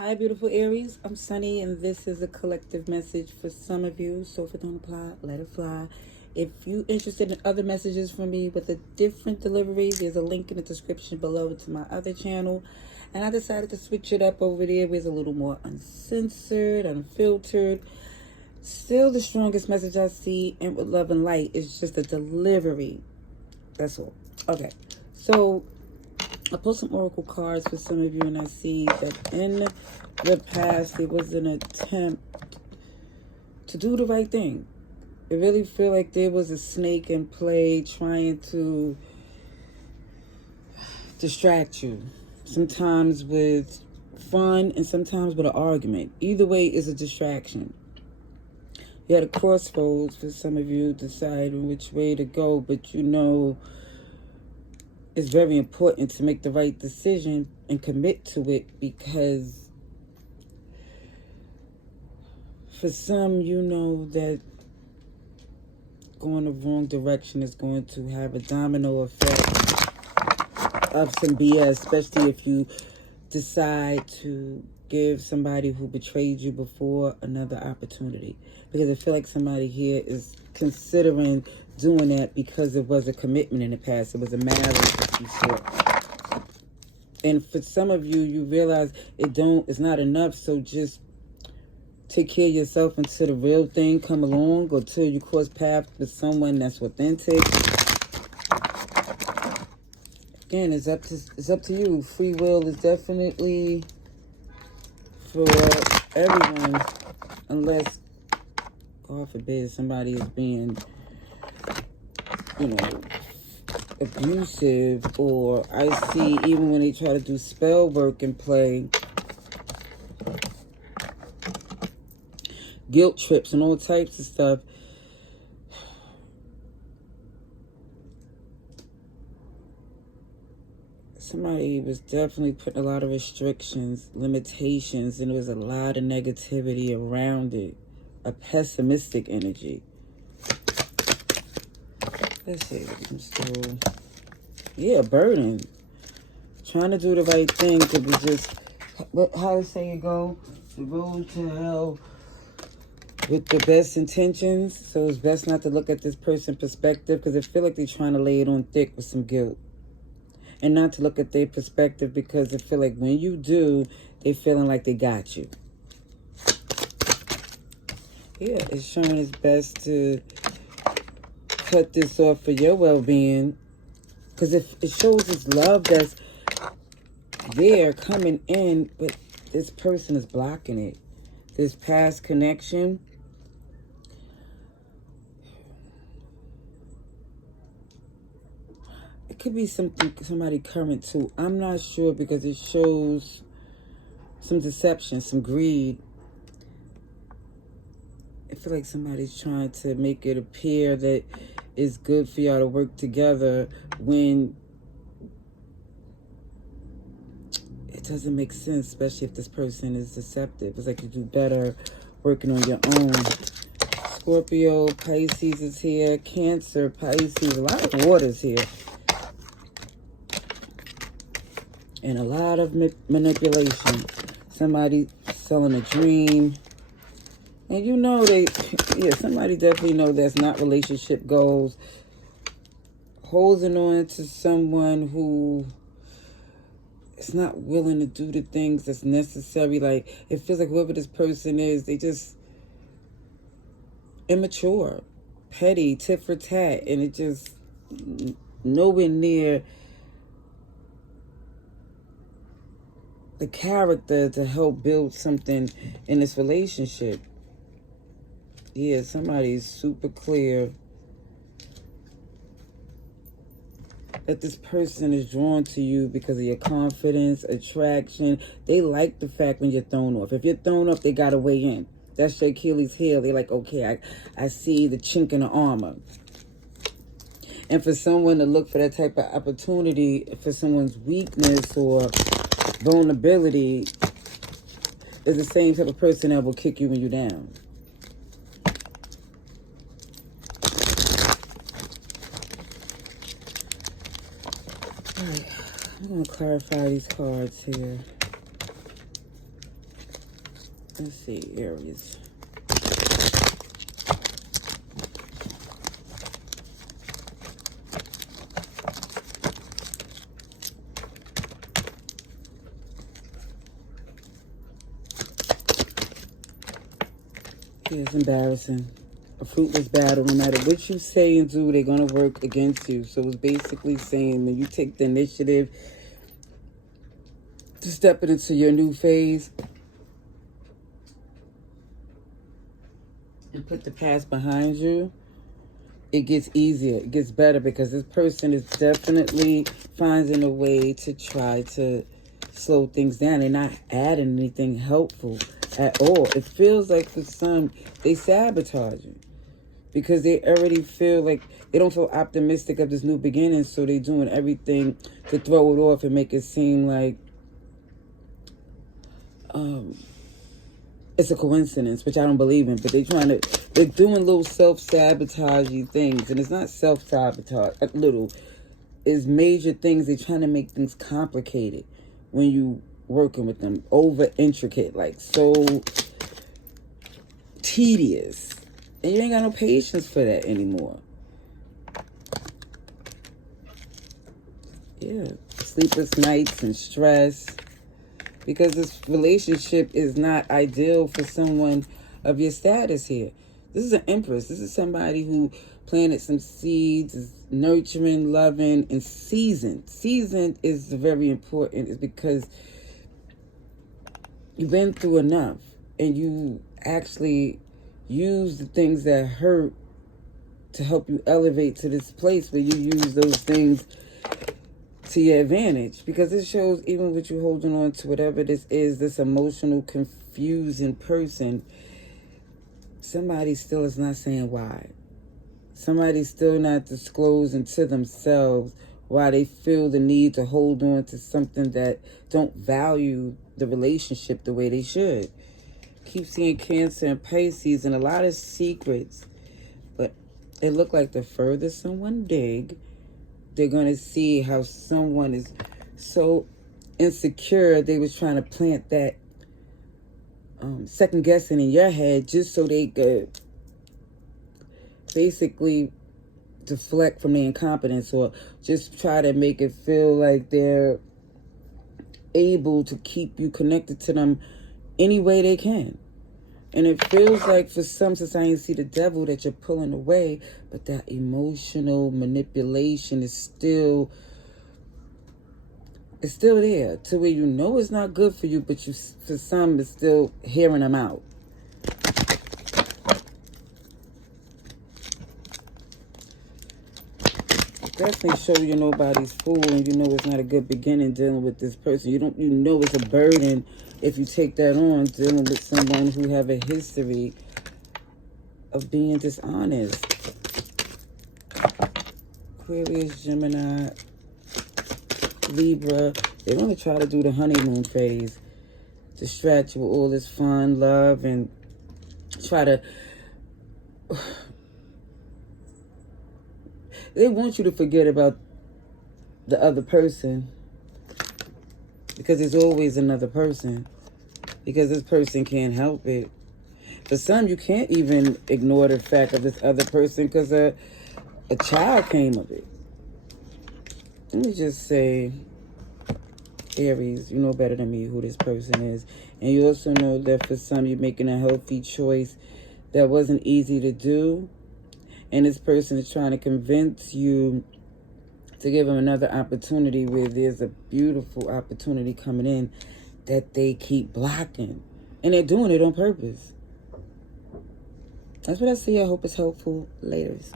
Hi, beautiful Aries. I'm Sunny, and this is a collective message for some of you. So if it don't apply, let it fly. If you're interested in other messages from me with a different delivery, there's a link in the description below to my other channel. And I decided to switch it up over there with a little more uncensored, unfiltered. Still the strongest message I see, and with love and light, is just a delivery. That's all. Okay. So I pulled some oracle cards for some of you, and I see that in the past there was an attempt to do the right thing. I really feel like there was a snake in play trying to distract you. Sometimes with fun and sometimes with an argument. Either way is a distraction. You had a crossroads for some of you deciding which way to go, but you know it's very important to make the right decision and commit to it, because for some, you know that going the wrong direction is going to have a domino effect of some BS, especially if you decide to give somebody who betrayed you before another opportunity. Because I feel like somebody here is considering doing that because it was a commitment in the past. It was a marriage of some sort. And for some of you, you realize it's not enough. So just take care of yourself until the real thing come along, or till you cross paths with someone that's authentic. Again, it's up to you. Free will is definitely for everyone, unless, God forbid, somebody is being, abusive, or I see even when they try to do spell work and play, guilt trips and all types of stuff. Somebody was definitely putting a lot of restrictions, limitations, and there was a lot of negativity around it. A pessimistic energy. Let's see. I'm still, burden. Trying to do the right thing could be just, how to say it go? The road to hell with the best intentions. So it's best not to look at this person's perspective, because I feel like they're trying to lay it on thick with some guilt. And not to look at their perspective, because I feel like when you do, they're feeling like they got you. Yeah, it's showing it's best to cut this off for your well-being. Because if it shows it's love that's there coming in, but this person is blocking it. This past connection. It could be somebody current too. I'm not sure, because it shows some deception, some greed. I feel like somebody's trying to make it appear that it's good for y'all to work together when it doesn't make sense, especially if this person is deceptive. It's like you do better working on your own. Scorpio, Pisces is here. Cancer, Pisces, a lot of waters here. And a lot of manipulation. Somebody selling a dream. And you know somebody definitely know that's not relationship goals. Holding on to someone who is not willing to do the things that's necessary. Like, it feels like whoever this person is, they just immature, petty, tit for tat. And it just nowhere near the character to help build something in this relationship. Yeah, somebody's super clear that this person is drawn to you because of your confidence, attraction. They like the fact when you're thrown off. If you're thrown off, they got to weigh in. That's your Achilles heel. They're like, okay, I see the chink in the armor. And for someone to look for that type of opportunity, for someone's weakness or vulnerability, is the same type of person that will kick you when you're down. Alright, I'm going to clarify these cards here. Let's see, Aries. It's embarrassing. A fruitless battle. No matter what you say and do, they're going to work against you. So it's basically saying when you take the initiative to step into your new phase and put the past behind you, it gets easier. It gets better because this person is definitely finding a way to try to slow things down. They're not adding anything helpful at all. It feels like for some, they sabotage you because they already feel like they don't feel optimistic of this new beginning. So they're doing everything to throw it off and make it seem like it's a coincidence, which I don't believe in, but they're doing little self-sabotaging things, and it's not self-sabotage, little, it's major things. They're trying to make things complicated when you working with them, over intricate, like so tedious, and you ain't got no patience for that anymore. Yeah, sleepless nights and stress. Because this relationship is not ideal for someone of your status here. This is an empress. This is somebody who planted some seeds, is nurturing, loving, and seasoned. Seasoned is very important. It's because you've been through enough and you actually use the things that hurt to help you elevate to this place where you use those things to your advantage, because it shows even with you holding on to whatever this is, this emotional, confusing person, somebody still is not saying why. Somebody's still not disclosing to themselves why they feel the need to hold on to something that don't value the relationship the way they should. Keep seeing Cancer and Pisces and a lot of secrets, but it looked like the further someone dig, they're going to see how someone is so insecure. They was trying to plant that second guessing in your head just so they could basically deflect from the incompetence, or just try to make it feel like they're able to keep you connected to them any way they can. And it feels like for some, since I ain't see the devil, that you're pulling away, but that emotional manipulation is still, it's still there to where you know it's not good for you, but you, for some, it's still hearing them out. Definitely show you nobody's fool, and you know it's not a good beginning dealing with this person. You know it's a burden if you take that on, dealing with someone who have a history of being dishonest. Aquarius, Gemini, Libra, they want to try to do the honeymoon phase, distract you with all this fun, love, and try to... They want you to forget about the other person, because there's always another person, because this person can't help it. For some, you can't even ignore the fact of this other person because a child came of it. Let me just say, Aries, you know better than me who this person is. And you also know that for some, you're making a healthy choice that wasn't easy to do. And this person is trying to convince you to give them another opportunity, where there's a beautiful opportunity coming in that they keep blocking. And they're doing it on purpose. That's what I see. I hope it's helpful. Laters.